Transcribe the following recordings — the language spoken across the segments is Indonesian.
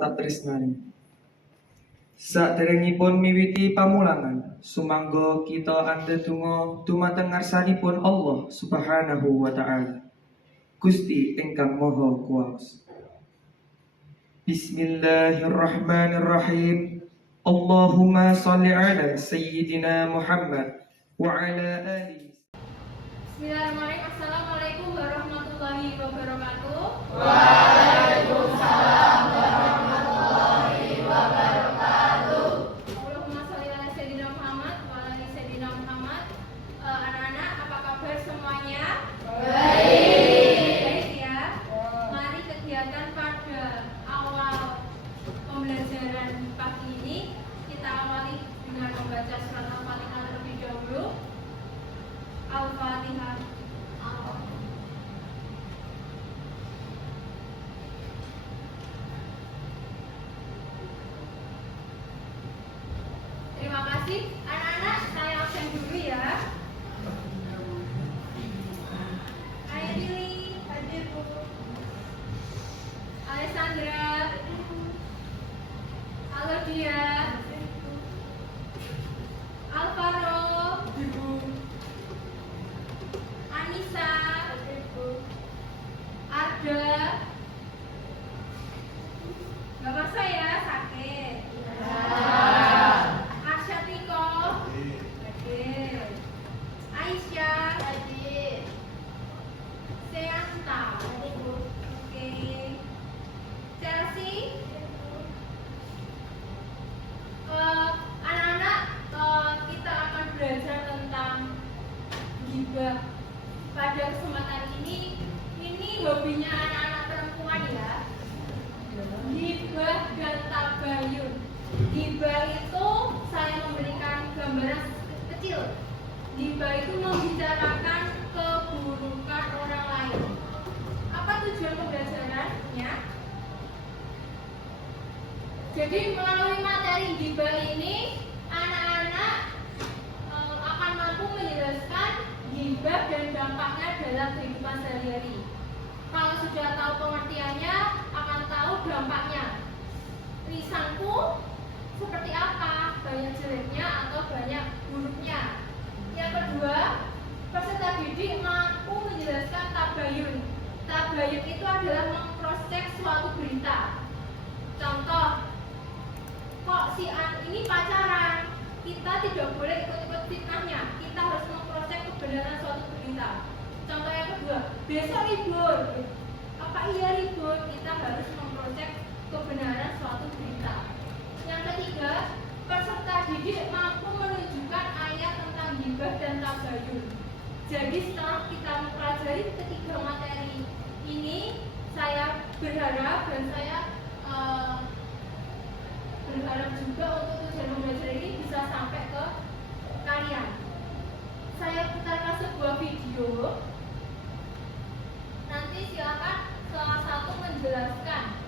tak tresnani. Saderengipun miwiti pamulangan, sumangga kita andedonga dumateng ngarsanipun Allah Subhanahu wa taala. Gusti ingkang Maha Kuwasa. Bismillahirrahmanirrahim. Allahumma shalli ala sayyidina Muhammad wa ala alihi. Bismillahirrahmanirrahim. Assalamualaikum warahmatullahi wabarakatuh. Waalaikumsalam warahmatullahi wabarakatuh. Allahumma sholli ala sayyidina Muhammad wa ala ali sayyidina Muhammad. Anak-anak, apa kabar semuanya? Baik ya. Mari kegiatan pada awal pembelajaran pagi ini kita awali dengan membaca surat Al-Fatihah terlebih dahulu. Al-Fatihah. Terima kasih. Anak-anak, saya absen dulu ya. Ayah Lili, hadir Bu. Alessandra, Alodia, Alvaro, Anissa, Arda. Gak masa ya, sakit. Arsyatiko, hadir. Aisyah, hadir. Seanta, oke. Chelsea. Anak-anak, kita akan belajar tentang ghibah. Pada kesempatan ini hobinya anak-anak perempuan ya. Ghibah dan tabayun. Ghibah itu saya memberikan gambaran kecil. Ghibah itu membicarakan keburukan orang lain. Apa tujuan pembelajarannya? Jadi melalui materi ghibah ini anak-anak akan mampu menjelaskan ghibah dan dampaknya dalam kehidupan sehari-hari. Kalau sudah tahu pengertiannya, akan tahu dampaknya. Lisanku seperti apa? Banyak jeleknya atau banyak buruknya? Yang kedua, peserta didik mampu menjelaskan tabayun. Tabayun itu adalah mengcross-check suatu berita. Contoh, kok si A ini pacaran? Kita tidak boleh ikut-ikut fitnahnya. Kita harus mengcross-check kebenaran suatu berita. Contoh yang kedua, besok libur. Apa iya libur? Kita harus mengcross-check kebenaran suatu berita. Yang ketiga, peserta didik mampu menunjukkan ayat tentang ghibah dan tabayun. Jadi setelah kita mempelajari ketiga materi ini, saya berharap dan saya berharap juga untuk tujuan pembelajaran ini bisa sampai ke kalian. Saya putarkan sebuah video. Nanti silakan salah satu menjelaskan.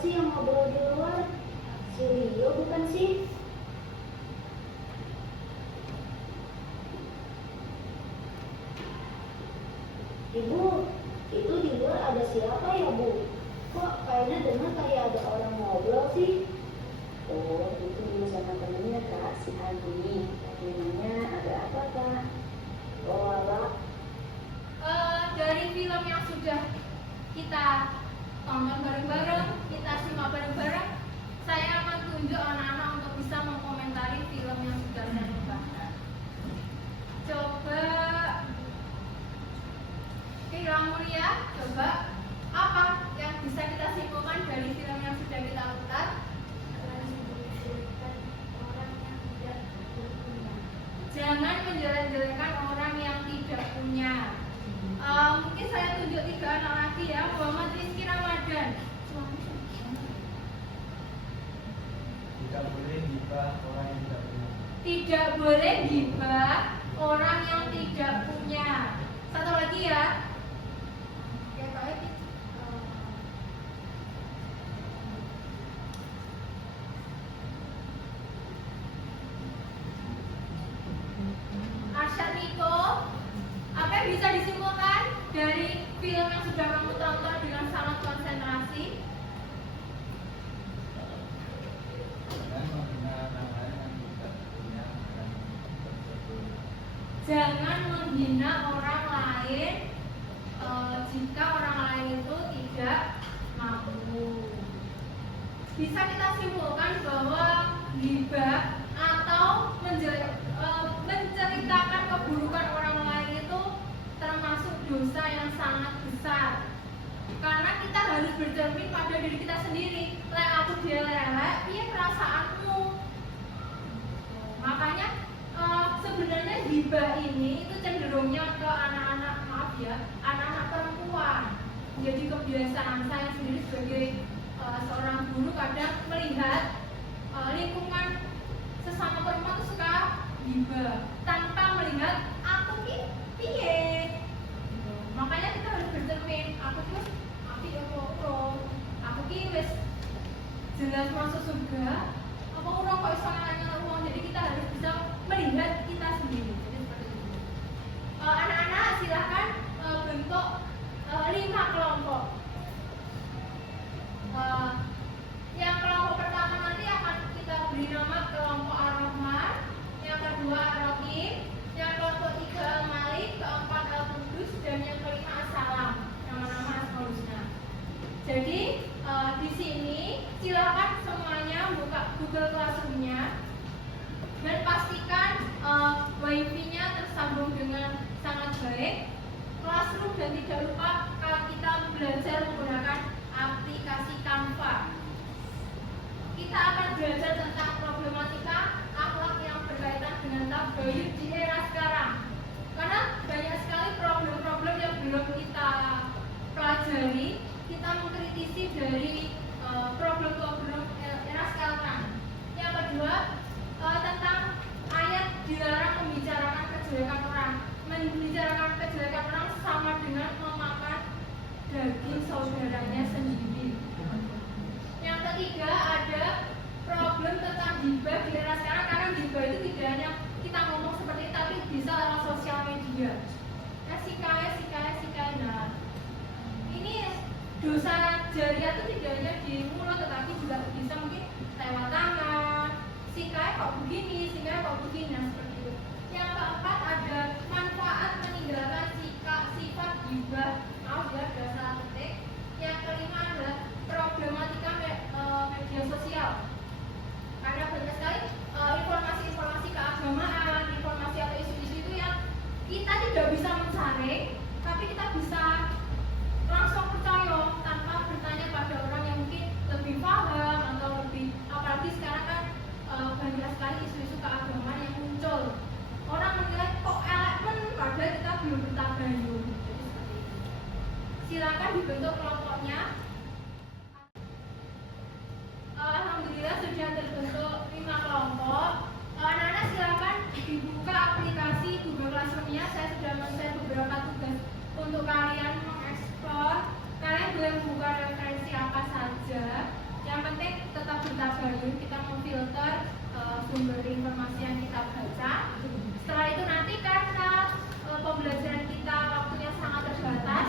sih yang ngobrol di luar? Si Rio bukan sih? Ibu, itu di luar ada siapa ya Bu? Kok kayaknya dengar kayak ada orang ngobrol sih? Oh, itu dulu sama temennya Kak, si Adi. Memangnya ada apa Kak? Oh, Lala. Dari film yang sudah kita tonton bareng-bareng, kita simak bareng-bareng, saya akan tunjuk anak-anak untuk bisa mengomentari film yang sudah saya tonton. Coba Kira Mulia, coba apa yang bisa kita simpulkan dari film yang sudah kita putar? Jangan menjelek-jelekan orang yang tidak punya. Mungkin saya tunjuk 3 anak lagi ya. Muhammad Rizky Ramadan. Tidak boleh gibah orang yang tidak punya. Tidak boleh gibah orang yang tidak punya. Satu lagi ya. Oke, Kak Edi. Arsyad Niko, apa yang bisa disimpulkan dari film yang sudah kamu tonton dengan sangat konsentrasi? Dan menghina orang lain yang tidak punya dan tersebut. Jangan menghina orang lain jika orang lain itu tidak mampu. Bisa kita simpulkan bahwa ghibah atau menceritakan keburukan orang lain itu termasuk dosa yang sangat besar. Karena kita harus bercermin pada diri kita sendiri. Lek aku delek, piye perasaanmu? Makanya sebenarnya ghibah ini itu cenderungnya ke anak-anak, maaf ya, anak-anak perempuan. Jadi kebiasaan saya sendiri sebagai seorang guru kadang melihat lingkungan sesama perempuan itu suka ghibah tanpa melihat aku piye. Makanya kita harus bercermin, aku tuh apik apa aku wis jelas masuk surga, apa orang kok iso nanya uang. Jadi kita harus bisa melihat kita sendiri. Jadi seperti itu. Anak-anak silahkan bentuk 5 kelompok. Yang kelompok pertama nanti akan kita beri nama kelompok Ar-Rahman, yang kedua Ar-Rahim, yang kelompok 3 Al-Malik, keempat Al-Qudus, dan yang kelima As-Salam, nama-nama Asmaul Husna. Jadi di sini silakan semuanya buka Google Classroom-nya dan pastikan wifi-nya tersambung dengan sangat baik. Classroom, dan tidak lupa kalau kita belajar menggunakan aplikasi Canva. Kita akan belajar tentang problematika akhlak yang berkaitan dengan tabayun di era sekarang. Karena banyak sekali problem-problem yang belum kita pelajari, kita mengkritisi dari problem-problem era sekarang. Yang kedua, tentang ayat dilarang membicarakan kejelekan orang. Membicarakan kejelekan orang sama dengan memakan daging saudaranya sendiri. Yang ketiga, ada problem tentang ghibah di era sekarang, karena ghibah itu tidak hanya kita ngomong seperti itu, tapi bisa lewat sosial media. Sikai. Nah, ini dosa jariah itu tidak hanya di mulut, tetapi juga bisa mungkin lewat tangan. Sikai kok begini, nah seperti itu. Yang keempat, ada manfaat meninggalkan sifat ghibah. Maaf ya, ada salah ketik. Yang kelima adalah problematika media sosial. Karena banyak sekali informasi-informasi keagamaan, informasi atau isu-isu itu yang kita tidak bisa mensaring, tapi kita bisa langsung percaya tanpa bertanya pada orang yang mungkin lebih paham atau lebih, apalagi sekarang kan banyak sekali isu-isu keagamaan yang muncul. Orang menilai kok elemen, padahal kita belum bertabayun. Jadi seperti itu. Silakan dibentuk kelompoknya. Alhamdulillah sudah terbentuk 5 kelompok. Anak-anak silakan dibuka aplikasi Google Classroom-nya. Saya sudah men-share beberapa tugas untuk kalian mengeksplor. Kalian boleh membuka referensi apa saja. tabayun, kita memfilter sumber informasi yang kita baca. Setelah itu nanti karena pembelajaran kita waktunya sangat terbatas,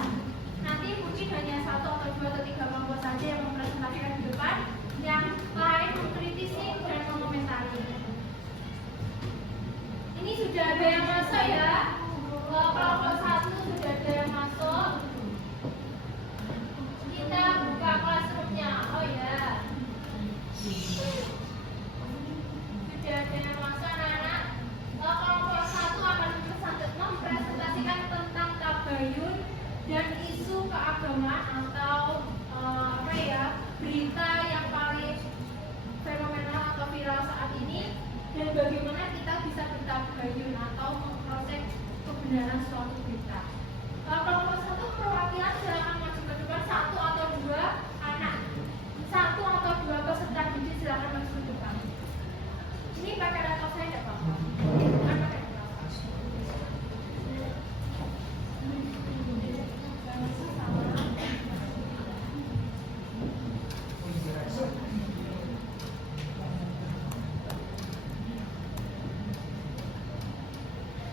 nanti mungkin hanya 1 atau 2 atau 3 kelompok saja yang mempresentasikan di depan, yang lain mengkritisi dan mengomentari. Ini sudah ada yang masuk ya. Kelompok 1 sudah ada yang masuk. Kita buka classroom-nya. Oh ya. Sudah ada yang masuk anak-anak. Kelompok 1 akan mempresentasikan tentang tabayun dan isu keagamaan atau berita yang paling fenomenal atau viral saat ini, dan bagaimana kita bisa bertabayun atau memproses kebenaran suatu berita. Kelompok 1 perwakilan silakan maju ke depan, 1 atau 2 anak, 1 atau 2 peserta didik silakan maju ke depan. Ini pakai laptop saya tidak apa-apa? Bukan pakai laptop.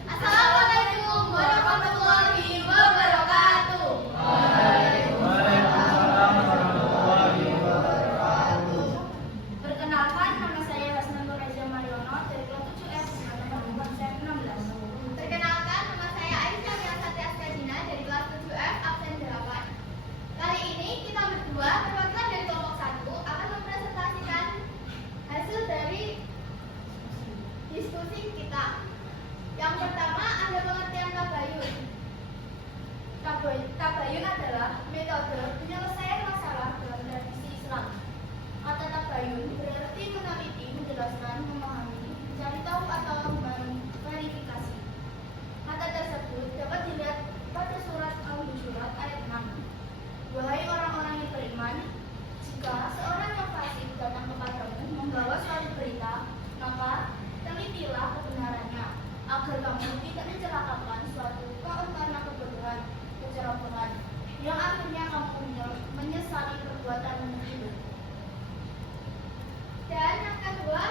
Assalamualaikum warahmatullahi wabarakatuh. Perkenalkan, nama saya Hasnul Reza Mariono dari kelas 7F Angkatan konsep 16. Perkenalkan, nama saya Aisyah Miasati Askadina dari kelas 7F absen 8. Kali ini kita berdua perwakilan dari kelompok 1 akan mempresentasikan hasil dari diskusi kita. Yang pertama ada pengertian tabayun. Tabayun adalah metode penyelesaian masalah dalam tradisi Islam. Kata tabayun berarti meneliti, menjelaskan, memahami, mencari tahu atau memverifikasi. Kata tersebut dapat dilihat pada surat Al-Hujurat ayat 6. Wahai orang-orang yang beriman, jika seorang yang fasik datang kepadamu membawa suatu berita, maka telitilah kebenarannya, agar kamu tidak mencelakakan suatu kaum karena kebodohan, kecerobohan, yang akhirnya kamu menyesali perbuatan itu. Dan yang kedua,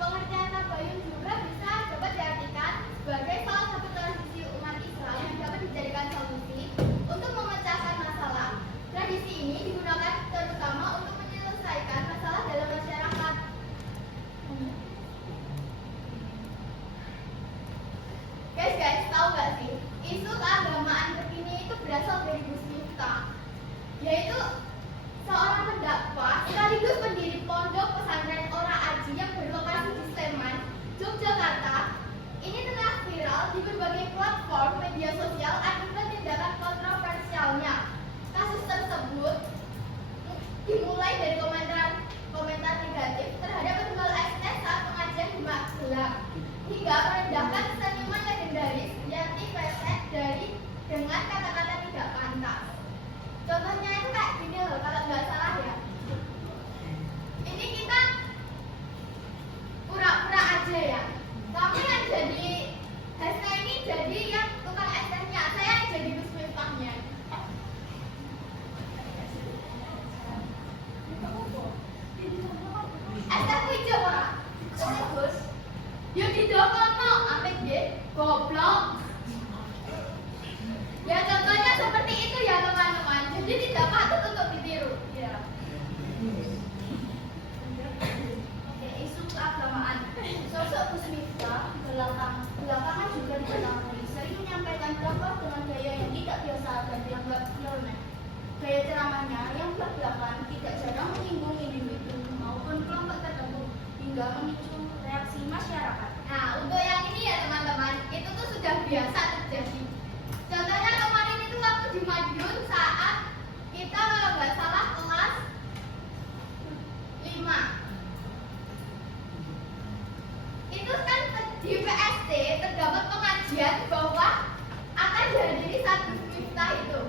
pengertian tabayun juga bisa dapat diartikan sebagai salah satu tradisi umat Islam yang dapat dijadikan solusi untuk memecahkan masalah. Tradisi ini digunakan terutama untuk menyelesaikan masalah dalam masyarakat. Guys, tahu gak sih? Isu keagamaan terkini itu berasal dari Gus Miftah, yaitu seorang pendakwah sekaligus pendiri pondok pesantren Ora Aji yang berlokasi di Sleman, Yogyakarta. Ini tengah viral di berbagai platform media sosial akibat tindakan kontroversialnya. Kasus tersebut dimulai dari komentar negatif terhadap penjual ASN saat pengajian di Magelang, hingga merendahkan seniman legendaris Yanti Pesek dengan kata-kata tidak pantas. Contohnya itu kayak gini loh, kalau nggak salah ya. Ini kita pura-pura aja ya. Kamu yang jadi Hasna ini jadi yang tukang SN-nya, saya yang jadi Gus Miftahnya. SN-ku hijau ora? Gus. Yo didokono, ambek nggih, goblok. Ya contohnya seperti itu ya teman-teman. Jadi tidak patut untuk ditiru. Ya. Oke, isu keagamaan. Sosok Gus Miftah belakangan juga diketahui sering menyampaikan dakwah dengan gaya yang tidak biasa dan dianggap nyeleneh. Gaya ceramahnya yang belak-belakan tidak jarang menyinggung individu maupun kelompok tertentu hingga memicu reaksi masyarakat. Nah, untuk yang ini ya teman-teman, itu tuh sudah biasa terjadi. Contohnya kemarin itu waktu di Madiun saat kita kalau nggak salah kelas 5. Itu kan di PST terdapat pengajian bahwa akan dihadiri satu Miftah itu.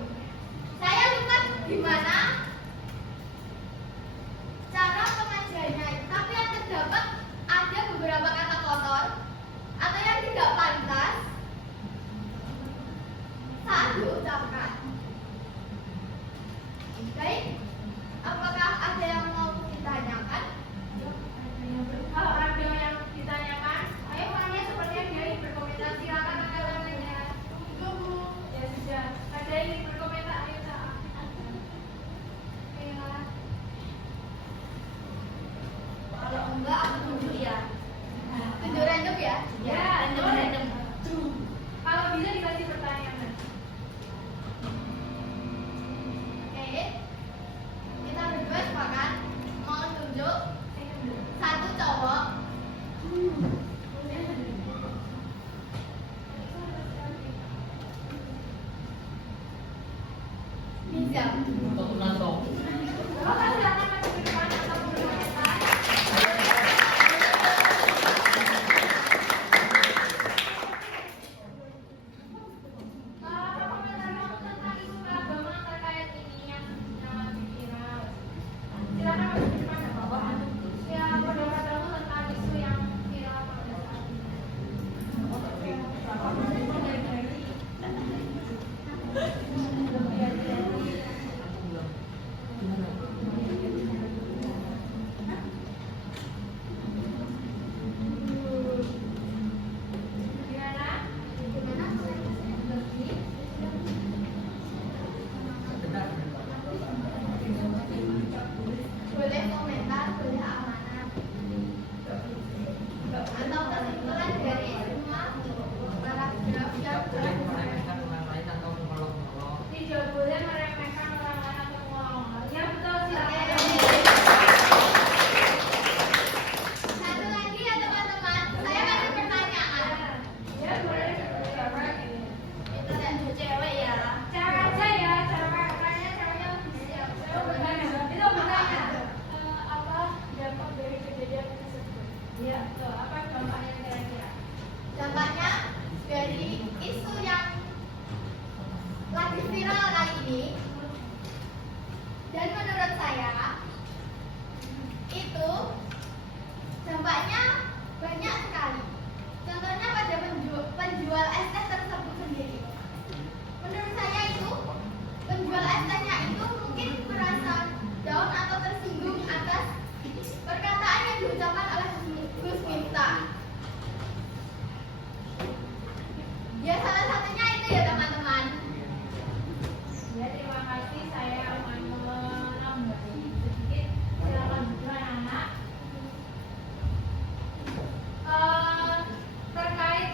Saya lupa gimana cara pengajiannya itu, tapi yang terdapat ada beberapa kata kotor atau yang tidak pantas saat diucapkan. Baik, apakah ada yang mau Siap. Untuk masuk. Bapak silakan maju ke depan atau berkomentar. Apa komentar kamu tentang isu agama terkait ini yang lagi viral? Silakan maju ke depan ya Bapak. Ya, pendapat kamu tentang isu yang viral pada saat ini. Gimana? Boleh komentar, boleh amanat. Atau kesimpulan dari semua paragraf yang Boleh meremehkan orang lain atau menolong-nolong. Tidak boleh meremehkan orang lain atau mengolong. Ya betul, silakan. Satu lagi ya teman-teman, saya ada pertanyaan. Ya boleh. Itu dan cewek ya. Cewek aja ya, cewek. Kayaknya ceweknya lebih siap. Saya bertanya. Itu bertanya. Apa dampak dari kejadian tersebut? Ya, betul. Apa dampaknya kira-kira? Dampaknya dari isu yang lagi viral kali ini, dan menurut saya itu dampaknya banyak sekali. Contohnya pada penjual es teh tersebut sendiri. Menurut saya itu penjual es tehnya itu mungkin merasa down atau tersinggung atas perkataan yang diucapkan oleh Gus Miftah. Ya salah satunya itu ya teman-teman. Ya, terima kasih. Saya akan menambahi sedikit. Silakan buka anak. Terkait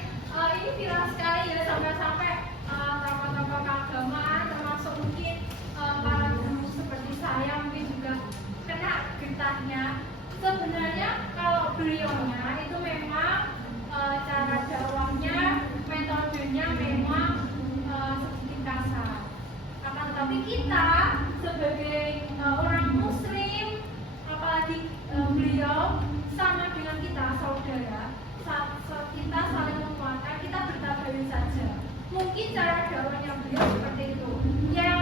ini viral sekali ya, sampai-sampai tokoh-tokoh keagamaan termasuk mungkin para guru seperti saya mungkin juga kena getahnya. Sebenarnya kalau beliaunya itu memang cara dakwahnya, metodenya memang sedikit kasar. Akan tetapi kita sebagai orang muslim, apalagi beliau sama dengan kita saudara, kita saling menguatkan, kita bertabayun saja. Mungkin cara dakwahnya beliau seperti itu. Yang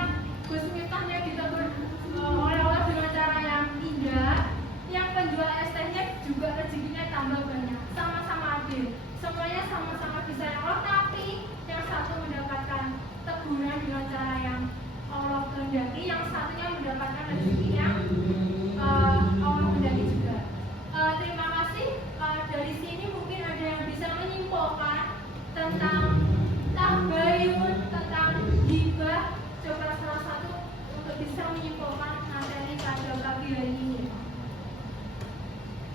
Gus Miftahnya ditegur oleh-oleh dengan cara yang indah, yang penjual es tehnya juga rezekinya tambah banyak, sama-sama adil. Semuanya sama-sama bisa yang Allah, tapi yang satu mendapatkan teguran dengan cara yang Allah kehendaki, yang satunya mendapatkan rezeki yang Allah kehendaki juga. Terima kasih. Dari sini mungkin ada yang bisa menyimpulkan tentang tabayun, tentang hibah. Coba salah satu untuk bisa menyimpulkan materi pada pagi hari ini.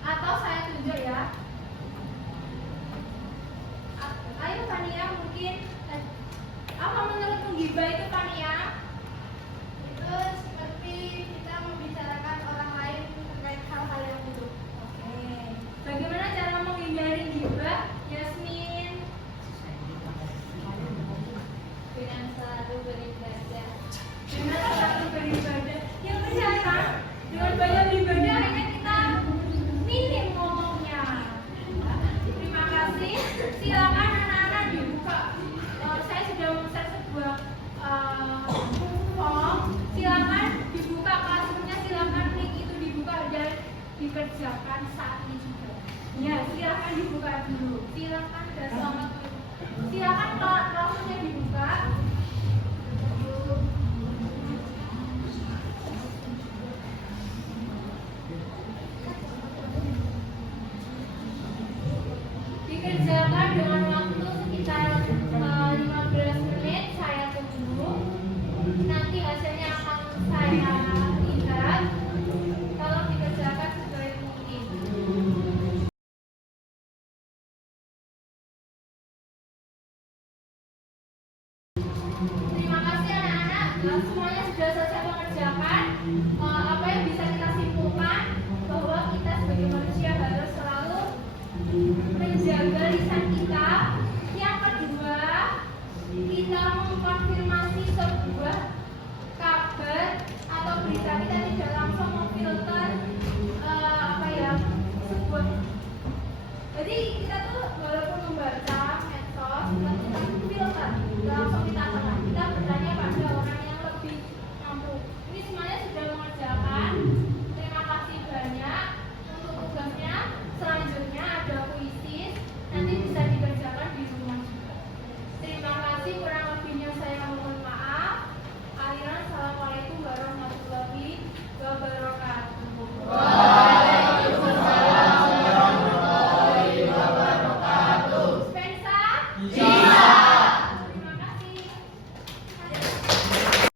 Atau saya tunjuk ya. Ayo Fania, mungkin apa menurutmu hibah itu Fania? Itu seperti kita membicarakan orang lain terkait hal-hal yang buruk. Oke. Bagaimana cara menghindari hibah, Yasmin? Dengan selalu beribadah. Dengan selalu beribadah. Yang ternyata dengan banyak beribadah akhirnya kita minim ngomongnya. Terima kasih. Silakan anak-anak dibuka. Saya sudah men-share sebuah form. Silakan dibuka klasurnya, silakan link itu dibuka dan dikerjakan saat ini juga. Ya, silakan dibuka dulu. Silakan dan selamat. Silakan klasurnya dibuka. Dikerjakan dengan waktu sekitar 15 menit. Saya tunggu. Nanti hasilnya akan saya lihat. Kalau dikerjakan sebaik mungkin. Terima kasih anak-anak. Semuanya sudah selesai mengerjakan. Apa yang bisa kita simpulkan bahwa kita sebagai manusia harus selalu menjaga lisan kita. Yang kedua, kita mengkonfirmasi sebuah kabar atau berita kita